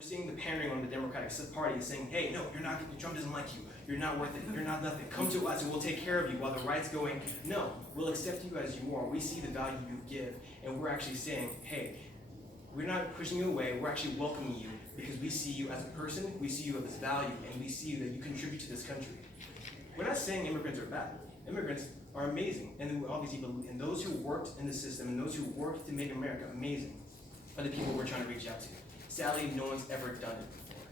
seeing the pandering on the Democratic Party saying, hey, no, you're not, Trump doesn't like you, you're not worth it, you're not nothing, come to us and we'll take care of you, while the right's going, no, we'll accept you as you are, we see the value you give, and we're actually saying, hey, we're not pushing you away, we're actually welcoming you, because we see you as a person, we see you as value, and we see that you contribute to this country. We're not saying immigrants are bad. Immigrants are amazing, and obviously, and those who worked in the system, and those who worked to make America amazing, are the people we're trying to reach out to. Sadly, no one's ever done it before.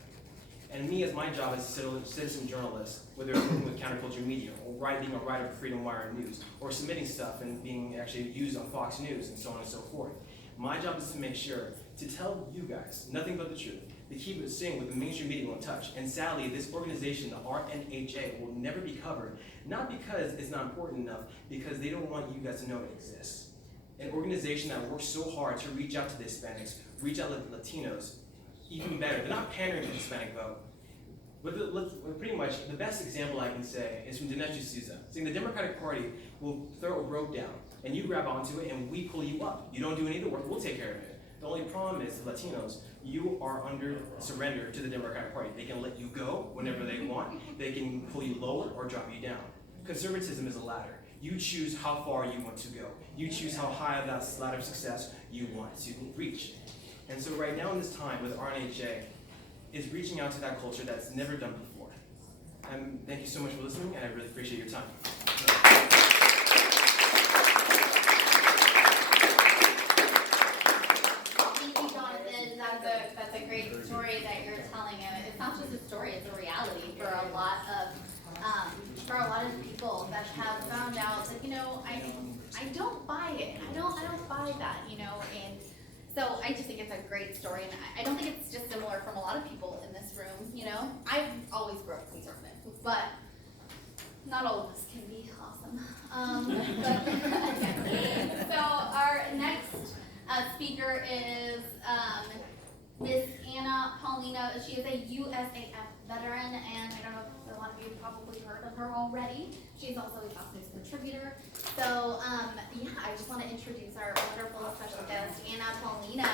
And me, as my job as a citizen journalist, whether I'm working with counterculture media, or being a writer for Freedom Wire News, or submitting stuff and being actually used on Fox News, and so on and so forth, my job is to make sure to tell you guys nothing but the truth, to keep it saying what the mainstream media won't touch. And sadly, this organization, the RNHA, will never be covered, not because it's not important enough, because they don't want you guys to know it exists. An organization that works so hard to reach out to the Hispanics, reach out to the Latinos, even better. They're not pandering to the Hispanic vote. But pretty much, the best example I can say is from Dinesh D'Souza, saying the Democratic Party will throw a rope down, and you grab onto it, and we pull you up. You don't do any of the work, we'll take care of it. The only problem is, the Latinos, you are under surrender to the Democratic Party. They can let you go whenever they want. They can pull you lower or drop you down. Conservatism is a ladder. You choose how far you want to go. You choose how high of that ladder of success you want to reach. And so right now in this time with RNHA, is reaching out to that culture that's never done before. Thank you so much for listening, and I really appreciate your time. Thank you, Johnathan. That's a great story that you're telling. It's not just a story; it's a reality for a lot of people that have found out that, you know, I don't buy it. I don't buy that, you know. And so I just think it's a great story, and I don't think it's just similar from a lot of people in this room. You know, I've always grew up conservative, but not all of us can be awesome. So our next speaker is Miss Paulina. She is a USAF veteran, and I don't know if a lot of you have probably heard of her already. She's also a Fox News contributor. So yeah, I just want to introduce our wonderful special guest, Paulina.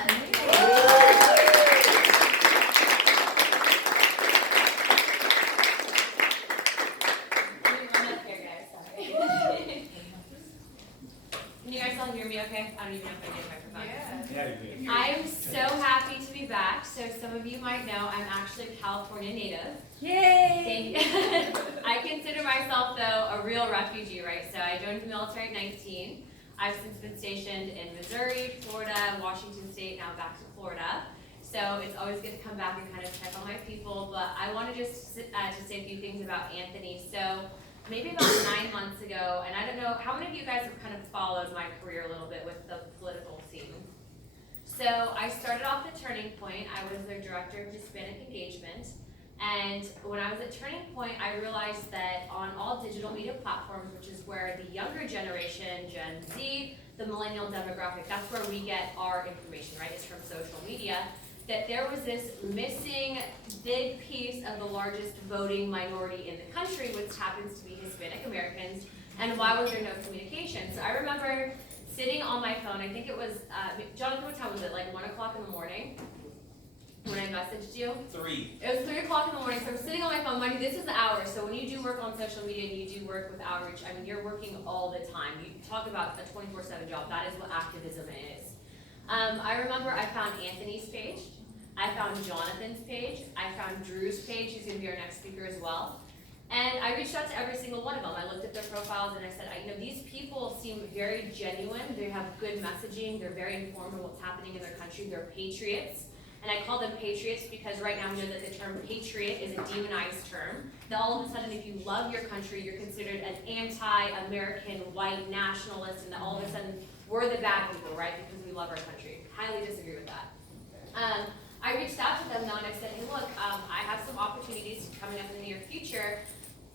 Can you guys all hear me okay? I don't even know if I get a microphone. Yeah, you're good. I'm so happy to be back. So some of you might know I'm actually a California native. Yay! Thank you. I consider myself, though, a real refugee, right? So I joined the military at 19. I've since been stationed in Missouri, Florida, Washington State, now back to Florida. So it's always good to come back and kind of check on my people. But I want to just to say a few things about Anthony. So maybe about 9 months ago, and I don't know, how many of you guys have kind of followed my career a little bit with the political scene? So I started off at Turning Point. I was their director of Hispanic engagement. And when I was at Turning Point, I realized that on all digital media platforms, which is where the younger generation, Gen Z, the millennial demographic, that's where we get our information, right? It's from social media. That there was this missing big piece of the largest voting minority in the country, which happens to be Hispanic Americans, and why was there no communication? So I remember sitting on my phone, I think it was, Johnathan, what time was it, like 1 o'clock in the morning? When I messaged you? 3. It was 3 o'clock in the morning, so I'm sitting on my phone. Mind you, this is the hour, so when you do work on social media and you do work with outreach, I mean, you're working all the time. You talk about a 24/7 job. That is what activism is. I remember I found Anthony's page. I found Johnathan's page. I found Drew's page. He's going to be our next speaker as well. And I reached out to every single one of them. I looked at their profiles and I said, you know, these people seem very genuine. They have good messaging. They're very informed on what's happening in their country. They're patriots. And I call them patriots because right now we know that the term patriot is a demonized term. That all of a sudden, if you love your country, you're considered an anti-American white nationalist, and that all of a sudden we're the bad people, right? Because we love our country. Highly disagree with that. I reached out to them though, and I said, hey, look, I have some opportunities coming up in the near future.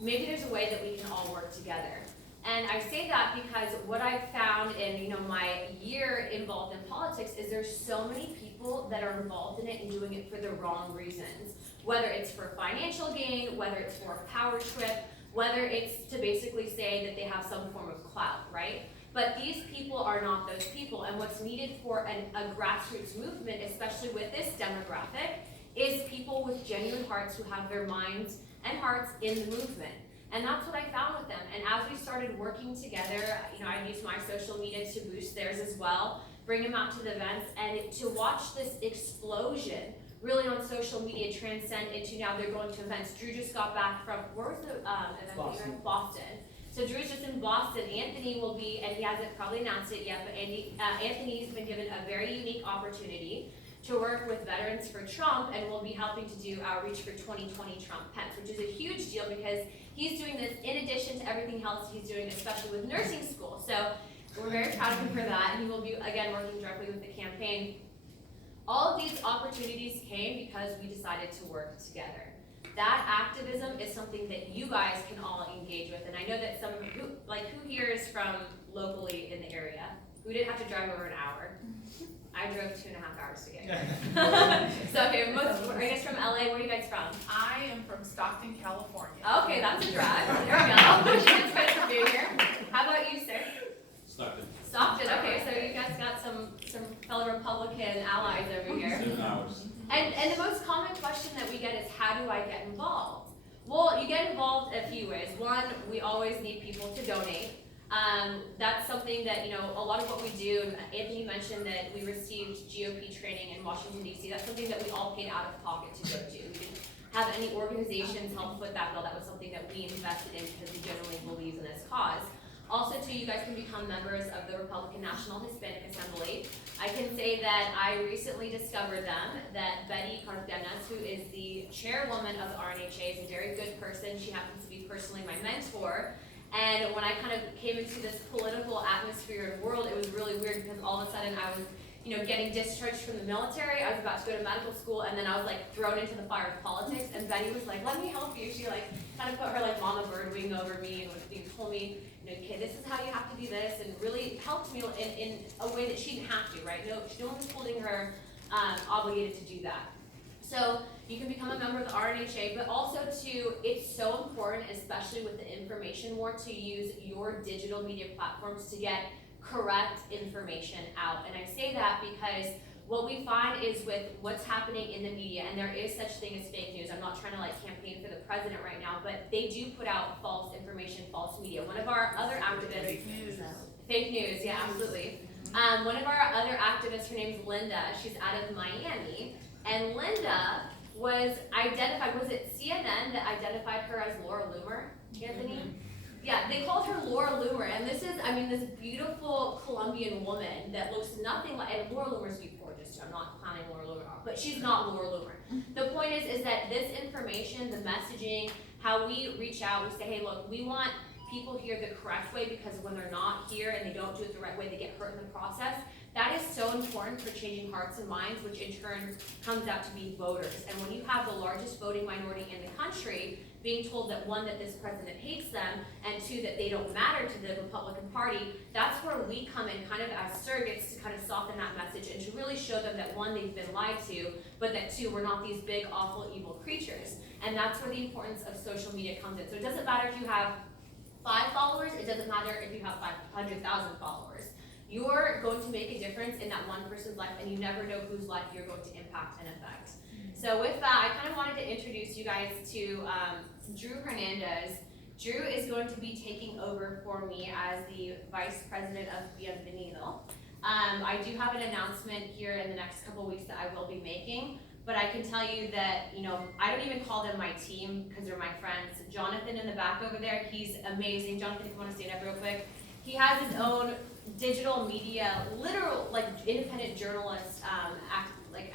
Maybe there's a way that we can all work together. And I say that because what I've found in, you know, my year involved in politics is there's so many people that are involved in it and doing it for the wrong reasons. Whether it's for financial gain, whether it's for a power trip, whether it's to basically say that they have some form of clout, right? But these people are not those people. And what's needed for a grassroots movement, especially with this demographic, is with genuine hearts who have their minds and hearts in the movement. And that's what I found with them. And as we started working together, I used my social media to boost theirs as well, bring them out to the events, and to watch this explosion really on social media transcend into now they're going to events. Drew just got back from, where was the event? Boston. So Drew's just in Boston. Anthony will be, and he hasn't probably announced it yet, but Anthony's been given a very unique opportunity to work with Veterans for Trump, and will be helping to do outreach for 2020 Trump Pence, which is a huge deal because he's doing this in addition to everything else he's doing, especially with nursing school. So we're very proud of him for that, and he will be, again, working directly with the campaign. All of these opportunities came because we decided to work together. That activism is something that you guys can all engage with, and I know that who here is from locally in the area? Who didn't have to drive over an hour? I drove 2.5 hours to get here. So okay, are you guys from LA? Where are you guys from? I am from Stockton, California. Okay, that's a drive. There we go. She gets credit for being here. How about you, sir? Stockton, okay, so you guys got some fellow Republican allies over here. 7 hours. And the most common question that we get is, how do I get involved? Well, you get involved a few ways. One, we always need people to donate. That's something that, a lot of what we do, Anthony mentioned that we received GOP training in Washington, D.C. That's something that we all paid out of pocket to go to. We didn't have any organizations help foot that bill. That was something that we invested in because we genuinely believe in this cause. Also, too, you guys can become members of the Republican National Hispanic Assembly. I can say that I recently discovered that Betty Hernandez, who is the chairwoman of the RNHA, is a very good person. She happens to be personally my mentor. And when I kind of came into this political atmosphere and world, it was really weird because all of a sudden I was, getting discharged from the military. I was about to go to medical school, and then I was thrown into the fire of politics. And Betty was like, "Let me help you." She kind of put her mama bird wing over me and told me, "Okay, this is how you have to do this," and really helped me in a way that she didn't have to, right? No one was holding her obligated to do that. So you can become a member of the RNHA, but also too, it's so important, especially with the information war, to use your digital media platforms to get correct information out. And I say that because what we find is with what's happening in the media, and there is such thing as fake news. I'm not trying to campaign for the president right now, but they do put out false information, false media. One of our other activists, fake news, yeah, absolutely. One of our other activists, her name's Linda. She's out of Miami. And Linda was identified, was it CNN that identified her as Laura Loomer, Anthony? Yeah, they called her Laura Loomer, and this is, this beautiful Colombian woman that looks nothing like, and Laura Loomer's gorgeous too, I'm not clowning Laura Loomer off, but she's not Laura Loomer. The point is that this information, the messaging, how we reach out, we say, hey, look, we want people here the correct way, because when they're not here and they don't do it the right way, they get hurt in the process. That is so important for changing hearts and minds, which in turn comes out to be voters. And when you have the largest voting minority in the country being told that, one, that this president hates them, and two, that they don't matter to the Republican Party, that's where we come in kind of as surrogates to kind of soften that message and to really show them that, one, they've been lied to, but that, two, we're not these big, awful, evil creatures. And that's where the importance of social media comes in. So it doesn't matter if you have 5 followers, it doesn't matter if you have 500,000 followers. You're going to make a difference in that one person's life, and you never know whose life you're going to impact and affect. So with that, I kind of wanted to introduce you guys to Drew Hernandez. Drew is going to be taking over for me as the Vice President of Bienvenido. I do have an announcement here in the next couple weeks that I will be making, but I can tell you that, I don't even call them my team because they're my friends. Johnathan in the back over there, he's amazing. Johnathan, if you want to stand up real quick. He has his own digital media, literal, independent journalist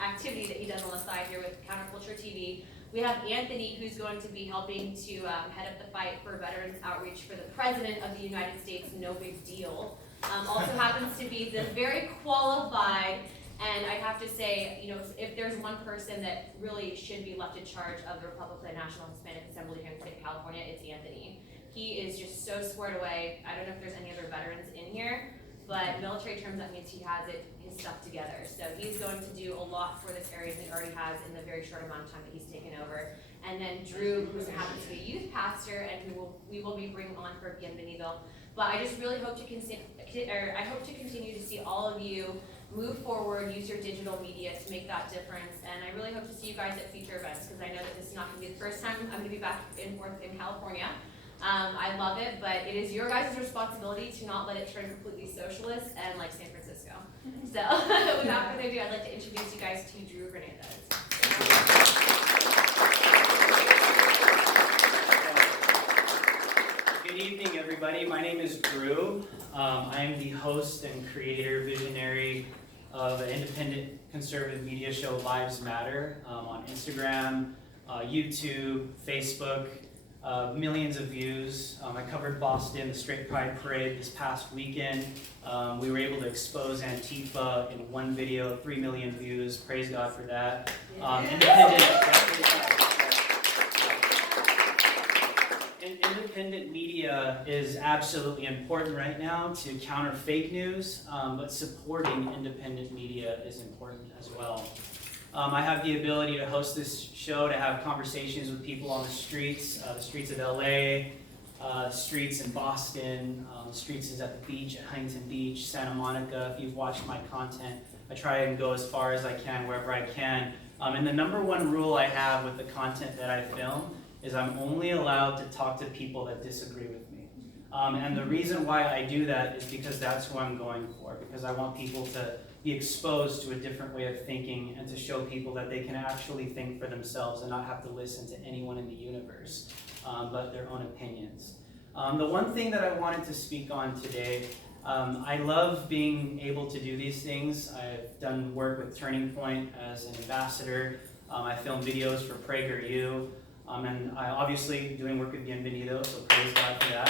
activity that he does on the side here with Counterculture TV. We have Anthony, who's going to be helping to head up the fight for veterans outreach for the President of the United States, no big deal. Also happens to be the very qualified, and I have to say, if there's one person that really should be left in charge of the Republican National Hispanic Assembly here in the state of California, it's Anthony. He is just so squared away. I don't know if there's any other veterans in here, but military terms, that means he has his stuff together. So he's going to do a lot for this area, and he already has in the very short amount of time that he's taken over. And then Drew, who happens to be a youth pastor, and who we will be bringing on for Bienvenido. But I just really hope to continue to see all of you move forward, use your digital media to make that difference. And I really hope to see you guys at future events, because I know that this is not going to be the first time I'm going to be back in California. I love it, but it is your guys' responsibility to not let it turn completely socialist and like San Francisco. So without further ado, I'd like to introduce you guys to Drew Hernandez. Good evening, everybody. My name is Drew. I am the host and creator, visionary of an independent conservative media show, Lives Matter, on Instagram, YouTube, Facebook, millions of views. I covered Boston, the Straight Pride Parade this past weekend. We were able to expose Antifa in one video, 3 million views. Praise God for that. Independent media is absolutely important right now to counter fake news, but supporting independent media is important as well. I have the ability to host this show, to have conversations with people on the streets of LA, streets in Boston, streets at the beach at Huntington Beach, Santa Monica. If you've watched my content, I try and go as far as I can, wherever I can. And the number one rule I have with the content that I film is I'm only allowed to talk to people that disagree with me. And the reason why I do that is because that's who I'm going for, because I want people to be exposed to a different way of thinking and to show people that they can actually think for themselves and not have to listen to anyone in the universe, but their own opinions. The one thing that I wanted to speak on today, I love being able to do these things. I've done work with Turning Point as an ambassador. I film videos for PragerU. And I obviously doing work with Bienvenido, so praise God for that.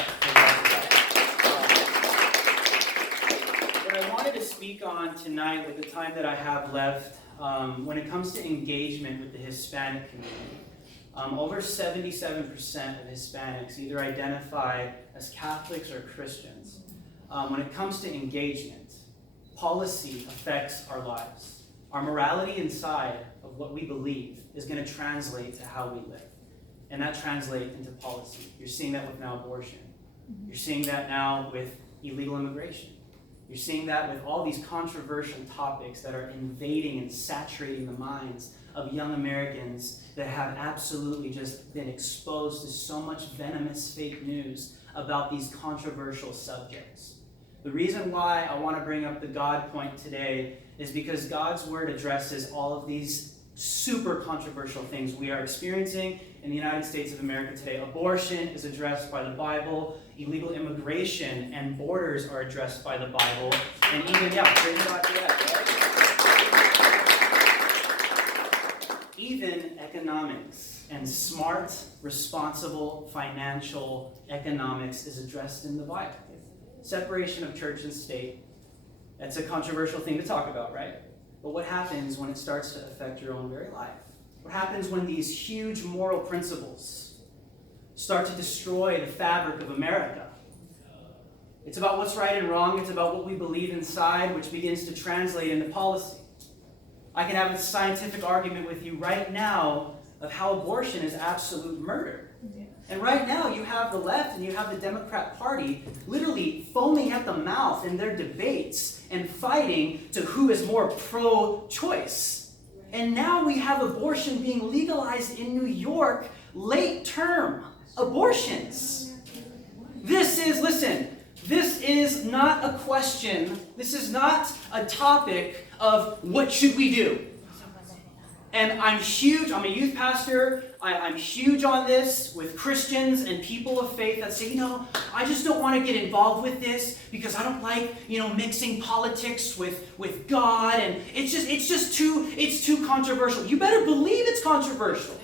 What I wanted to speak on tonight with the time that I have left, when it comes to engagement with the Hispanic community, over 77% of Hispanics either identify as Catholics or Christians. When it comes to engagement, policy affects our lives. Our morality inside of what we believe is going to translate to how we live. And that translates into policy. You're seeing that with now abortion. You're seeing that now with illegal immigration. You're seeing that with all these controversial topics that are invading and saturating the minds of young Americans that have absolutely just been exposed to so much venomous fake news about these controversial subjects. The reason why I want to bring up the God point today is because God's word addresses all of these super controversial things we are experiencing in the United States of America today. Abortion is addressed by the Bible. Illegal immigration and borders are addressed by the Bible. And even, praise God for that, right? Even economics and smart, responsible financial economics is addressed in the Bible. Separation of church and state. That's a controversial thing to talk about, right? But what happens when it starts to affect your own very life? What happens when these huge moral principles start to destroy the fabric of America? It's about what's right and wrong. It's about what we believe inside, which begins to translate into policy. I can have a scientific argument with you right now of how abortion is absolute murder. And right now you have the left and you have the Democrat Party literally foaming at the mouth in their debates and fighting to who is more pro-choice. And now we have abortion being legalized in New York, late term abortions. This is not a question. This is not a topic of what should we do. And I'm huge, I'm a youth pastor, I'm huge on this with Christians and people of faith that say, I just don't want to get involved with this because I don't like, mixing politics with God, and it's too controversial. You better believe it's controversial.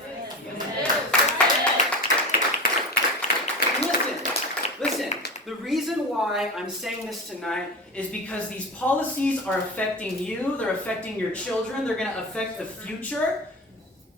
Listen, the reason why I'm saying this tonight is because these policies are affecting you, they're affecting your children, they're going to affect the future.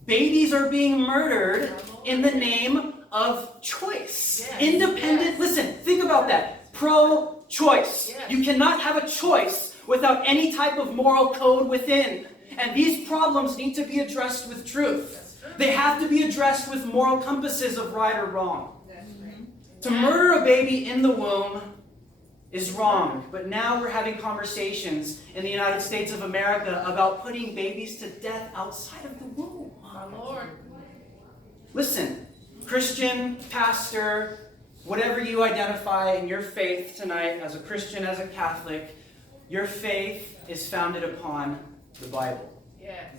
Babies are being murdered in the name of choice. Yes. Independent, listen, think about that. Pro-choice. Yes. You cannot have a choice without any type of moral code within. And these problems need to be addressed with truth. They have to be addressed with moral compasses of right or wrong. To murder a baby in the womb is wrong. But now we're having conversations in the United States of America about putting babies to death outside of the womb. My Lord. Listen, Christian, pastor, whatever you identify in your faith tonight, as a Christian, as a Catholic, your faith is founded upon the Bible. Yes.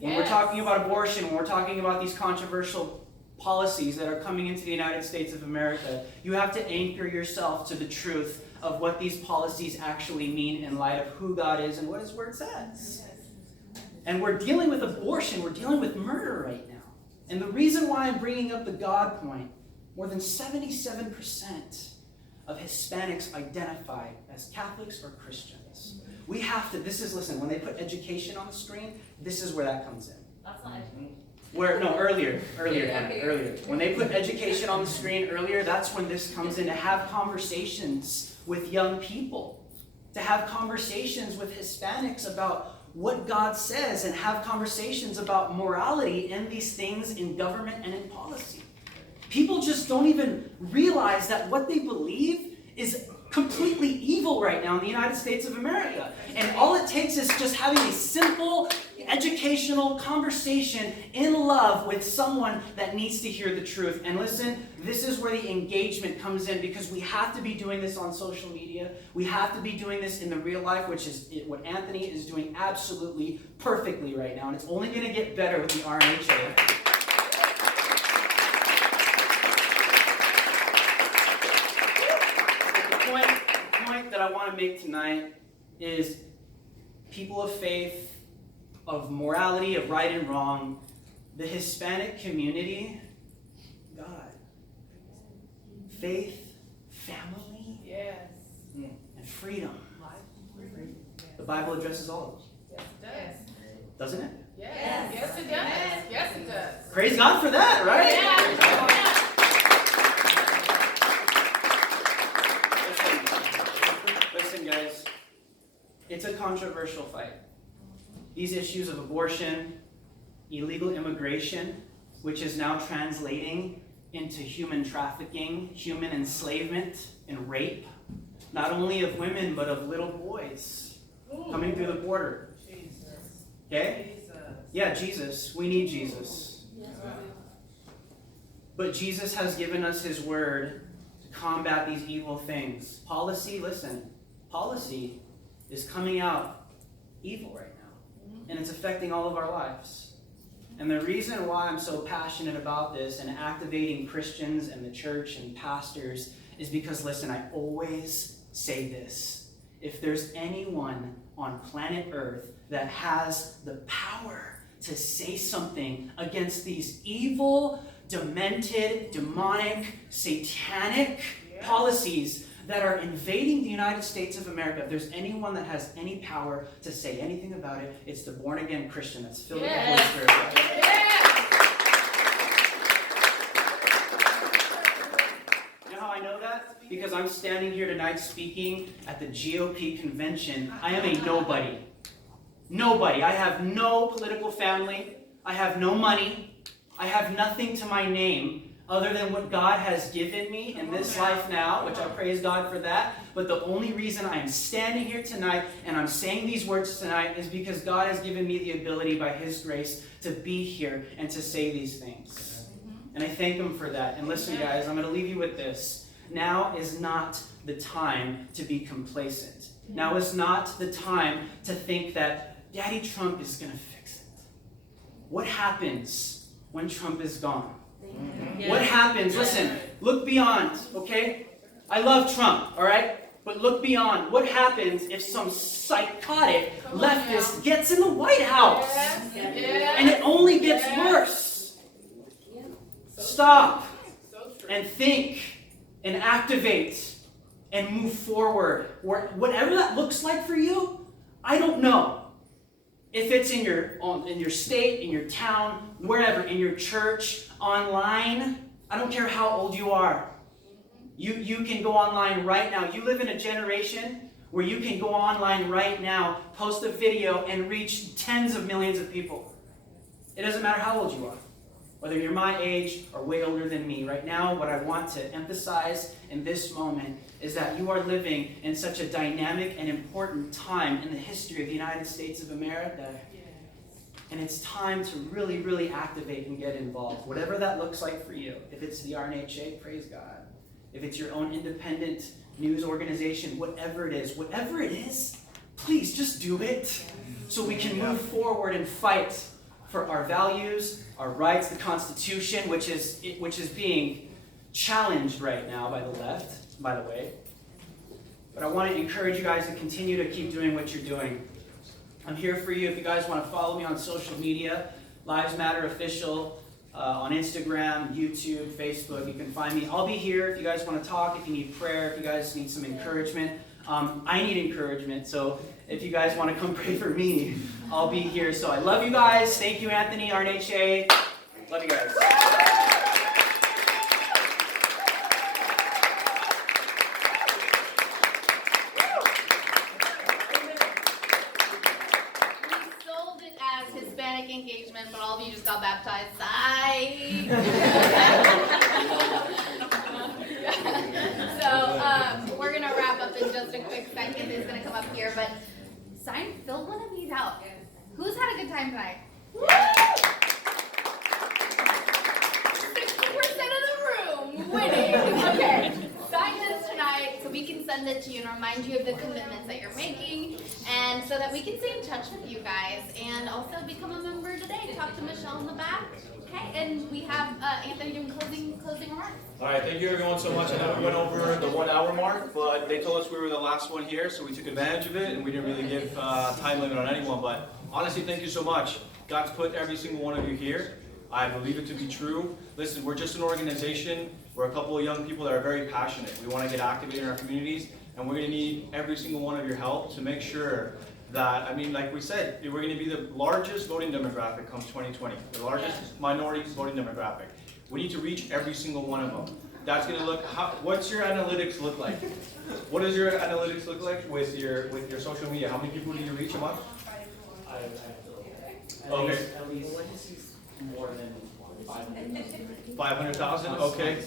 When we're talking about abortion, when we're talking about these controversial policies that are coming into the United States of America, you have to anchor yourself to the truth of what these policies actually mean in light of who God is and what His Word says. And we're dealing with abortion, we're dealing with murder right now. And the reason why I'm bringing up the God point, more than 77% of Hispanics identify as Catholics or Christians. We have to, listen, when they put education on the screen, this is where that comes in. That's not education. Earlier, Okay. Anna, earlier. When they put education on the screen earlier, that's when this comes in, to have conversations with young people, to have conversations with Hispanics about what God says, and have conversations about morality and these things in government and in policy. People just don't even realize that what they believe is completely evil right now in the United States of America. And all it takes is just having a simple educational conversation in love with someone that needs to hear the truth. And listen, this is where the engagement comes in, because we have to be doing this on social media. We have to be doing this in the real life, which is what Anthony is doing absolutely perfectly right now. And it's only going to get better with the RNHA. The point that I want to make tonight is people of faith, of morality, of right and wrong, the Hispanic community, God, faith, family, Yes. and freedom. The Bible addresses all of them, Yes, it does. doesn't it? Yes. Yes, it does. Yes, it does. Praise God for that, right? Listen, guys, it's a controversial fight. These issues of abortion, illegal immigration, which is now translating into human trafficking, human enslavement, and rape, not only of women, but of little boys coming through the border. Jesus. Okay? Jesus. Yeah, Jesus. We need Jesus. But Jesus has given us His word to combat these evil things. Policy, listen, policy is coming out evil right now. And it's affecting all of our lives. And the reason why I'm so passionate about this and activating Christians and the church and pastors is because, listen, I always say this. If there's anyone on planet Earth that has the power to say something against these evil, demented, demonic, satanic policies that are invading the United States of America, if there's anyone that has any power to say anything about it, it's the born-again Christian that's filled with the Holy Spirit. You know how I know that? Because I'm standing here tonight speaking at the GOP convention. I am a nobody. Nobody. I have no political family. I have no money. I have nothing to my name other than what God has given me in this life now, which I praise God for that. But the only reason I am standing here tonight and I'm saying these words tonight is because God has given me the ability by His grace to be here and to say these things. And I thank Him for that. And listen, guys, I'm going to leave you with this. Now is not the time to be complacent. Now is not the time to think that Daddy Trump is going to fix it. What happens when Trump is gone? What happens? Listen, look beyond, okay? I love Trump, all right? But look beyond. What happens if some psychotic leftist gets in the White House? And it only gets worse. Stop and think and activate and move forward. Whatever that looks like for you, I don't know. If it's in your state, in your town, wherever, in your church, online, I don't care how old you are. You can go online right now. You live in a generation where you can go online right now, post a video, and reach tens of millions of people. It doesn't matter how old you are. Whether you're my age or way older than me, right now what I want to emphasize in this moment is that you are living in such a dynamic and important time in the history of the United States of America. And it's time to really, really activate and get involved. Whatever that looks like for you. If it's the RNHA, praise God. If it's your own independent news organization, whatever it is, please just do it so we can move forward and fight for our values, our rights, the Constitution, which is being challenged right now by the left, by the way. But I want to encourage you guys to continue to keep doing what you're doing. I'm here for you. If you guys want to follow me on social media, Lives Matter Official, on Instagram, YouTube, Facebook, you can find me. I'll be here if you guys want to talk, if you need prayer, if you guys need some encouragement. I need encouragement, so if you guys want to come pray for me, I'll be here. So I love you guys. Thank you, Anthony, RNHA. Love you guys. Hispanic engagement, but all of you just got baptized. Sigh. So we're gonna wrap up in just a quick second. He's gonna come up here, but fill one of these out. Who's had a good time tonight? 60% of the room winning. Okay. Sign this tonight so we can send it to you and remind you of the commitments that you're making, and so that we can stay in touch with you guys and also become a member today. Talk to Michelle in the back. Okay, and we have Anthony doing closing remarks. All right, thank you everyone so much. I know we went over the 1 hour mark, but they told us we were the last one here, so we took advantage of it, and we didn't really give time limit on anyone. But honestly, thank you so much. God's put every single one of you here. I believe it to be true. Listen, we're just an organization. We're a couple of young people that are very passionate. We want to get activated in our communities, and we're going to need every single one of your help to make sure that, I mean, like we said, we're going to be the largest voting demographic comes 2020, the largest minority voting demographic. We need to reach every single one of them. That's going to look, what's your analytics look like? What does your analytics look like with your social media? How many people do you reach a month? Okay. At least more than 500. 500,000? Okay.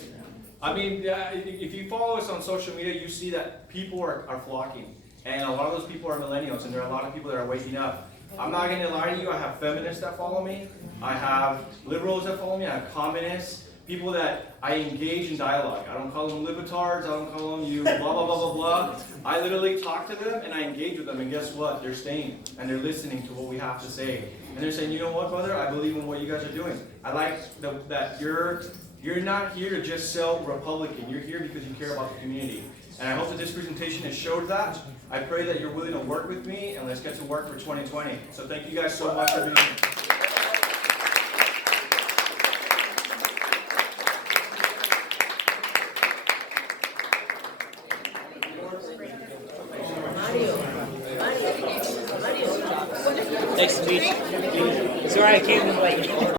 I mean, if you follow us on social media, you see that people are flocking. And a lot of those people are millennials, and there are a lot of people that are waking up. I'm not going to lie to you, I have feminists that follow me. I have liberals that follow me. I have communists. People that I engage in dialogue. I don't call them libertards. I don't call them you blah, blah, blah, blah, blah. I literally talk to them, and I engage with them. And guess what? They're staying, and they're listening to what we have to say. And they're saying, you know what, brother? I believe in what you guys are doing. I like that you're not here to just sell Republican. You're here because you care about the community. And I hope that this presentation has showed that. I pray that you're willing to work with me, and let's get to work for 2020. So thank you guys so much for being here. Nice to meet you. Sorry I came in late.